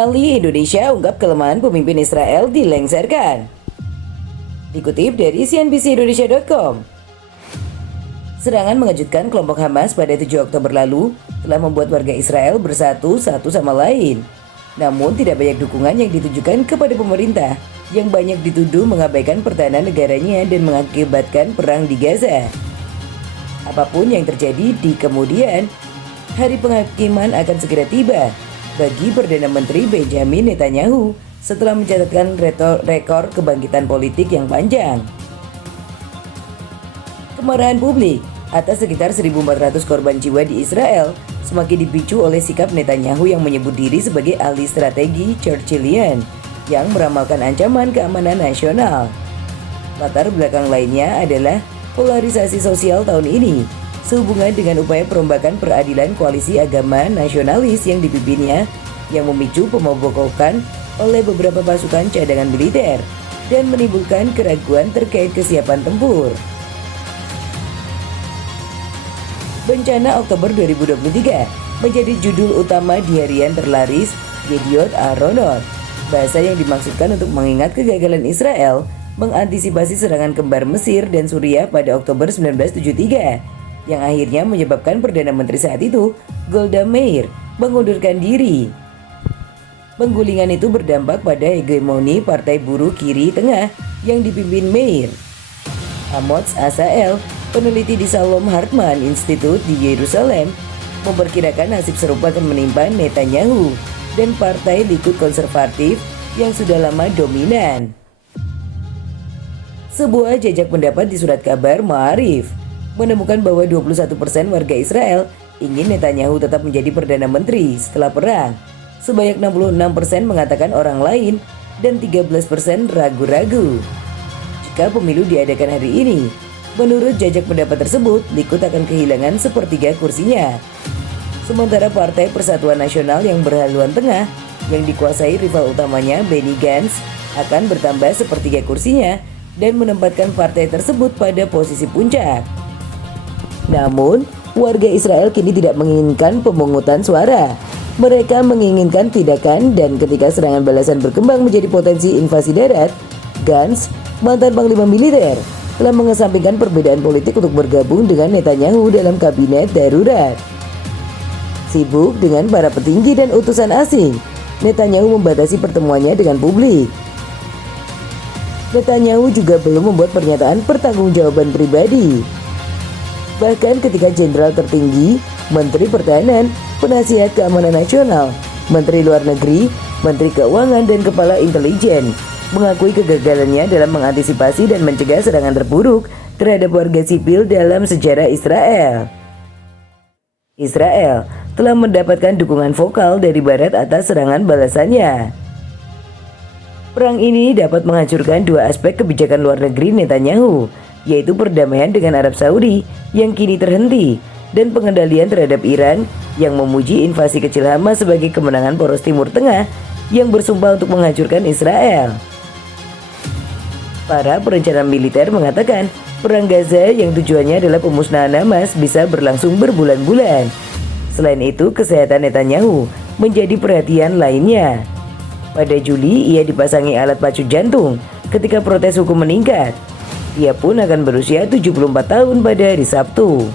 Nyali Indonesia ungkap kelemahan pemimpin Israel dilengsarkan. Dikutip dari cnbcindonesia.com, serangan mengejutkan kelompok Hamas pada 7 Oktober lalu telah membuat warga Israel bersatu satu sama lain. Namun tidak banyak dukungan yang ditujukan kepada pemerintah yang banyak dituduh mengabaikan pertahanan negaranya dan mengakibatkan perang di Gaza. Apapun yang terjadi di kemudian hari, penghakiman akan segera tiba bagi Perdana Menteri Benjamin Netanyahu setelah mencatatkan rekor kebangkitan politik yang panjang. Kemarahan publik atas sekitar 1.400 korban jiwa di Israel semakin dipicu oleh sikap Netanyahu yang menyebut diri sebagai ahli strategi Churchillian yang meramalkan ancaman keamanan nasional. Latar belakang lainnya adalah polarisasi sosial tahun ini sehubungan dengan upaya perombakan peradilan koalisi agama nasionalis yang dipimpinnya yang memicu pemogokan oleh beberapa pasukan cadangan militer dan menimbulkan keraguan terkait kesiapan tempur. Bencana Oktober 2023 menjadi judul utama di harian terlaris Yediot Ahronoth. Bahasa yang dimaksudkan untuk mengingat kegagalan Israel mengantisipasi serangan kembar Mesir dan Suriah pada Oktober 1973 yang akhirnya menyebabkan Perdana Menteri saat itu, Golda Meir, mengundurkan diri. Penggulingan itu berdampak pada hegemoni Partai Buruh Kiri Tengah yang dipimpin Meir. Amos Asael, peneliti di Shalom Hartman Institute di Yerusalem, memperkirakan nasib serupa akan menimpa Netanyahu dan Partai Likud konservatif yang sudah lama dominan. Sebuah jejak pendapat di surat kabar Ma'arif menemukan bahwa 21% warga Israel ingin Netanyahu tetap menjadi Perdana Menteri setelah perang. Sebanyak 66% mengatakan orang lain dan 13% ragu-ragu. Jika pemilu diadakan hari ini, menurut jajak pendapat tersebut, Likud akan kehilangan sepertiga kursinya. Sementara Partai Persatuan Nasional yang berhaluan tengah, yang dikuasai rival utamanya Benny Gantz, akan bertambah sepertiga kursinya dan menempatkan partai tersebut pada posisi puncak. Namun, warga Israel kini tidak menginginkan pemungutan suara. Mereka menginginkan tindakan, dan ketika serangan balasan berkembang menjadi potensi invasi darat, Gantz, mantan panglima militer, telah mengesampingkan perbedaan politik untuk bergabung dengan Netanyahu dalam kabinet darurat. Sibuk dengan para petinggi dan utusan asing, Netanyahu membatasi pertemuannya dengan publik. Netanyahu juga belum membuat pernyataan pertanggungjawaban pribadi. Bahkan ketika jenderal tertinggi, Menteri Pertahanan, Penasihat Keamanan Nasional, Menteri Luar Negeri, Menteri Keuangan, dan Kepala Intelijen mengakui kegagalannya dalam mengantisipasi dan mencegah serangan terburuk terhadap warga sipil dalam sejarah Israel. Israel telah mendapatkan dukungan vokal dari Barat atas serangan balasannya. Perang ini dapat menghancurkan dua aspek kebijakan luar negeri Netanyahu, yaitu perdamaian dengan Arab Saudi yang kini terhenti dan pengendalian terhadap Iran yang memuji invasi kecil Hamas sebagai kemenangan poros Timur Tengah yang bersumpah untuk menghancurkan Israel. Para perencana militer mengatakan perang Gaza yang tujuannya adalah pemusnahan Hamas bisa berlangsung berbulan-bulan. Selain itu, kesehatan Netanyahu menjadi perhatian lainnya. Pada Juli, ia dipasangi alat pacu jantung ketika protes hukum meningkat. Ia pun akan berusia 74 tahun pada hari Sabtu.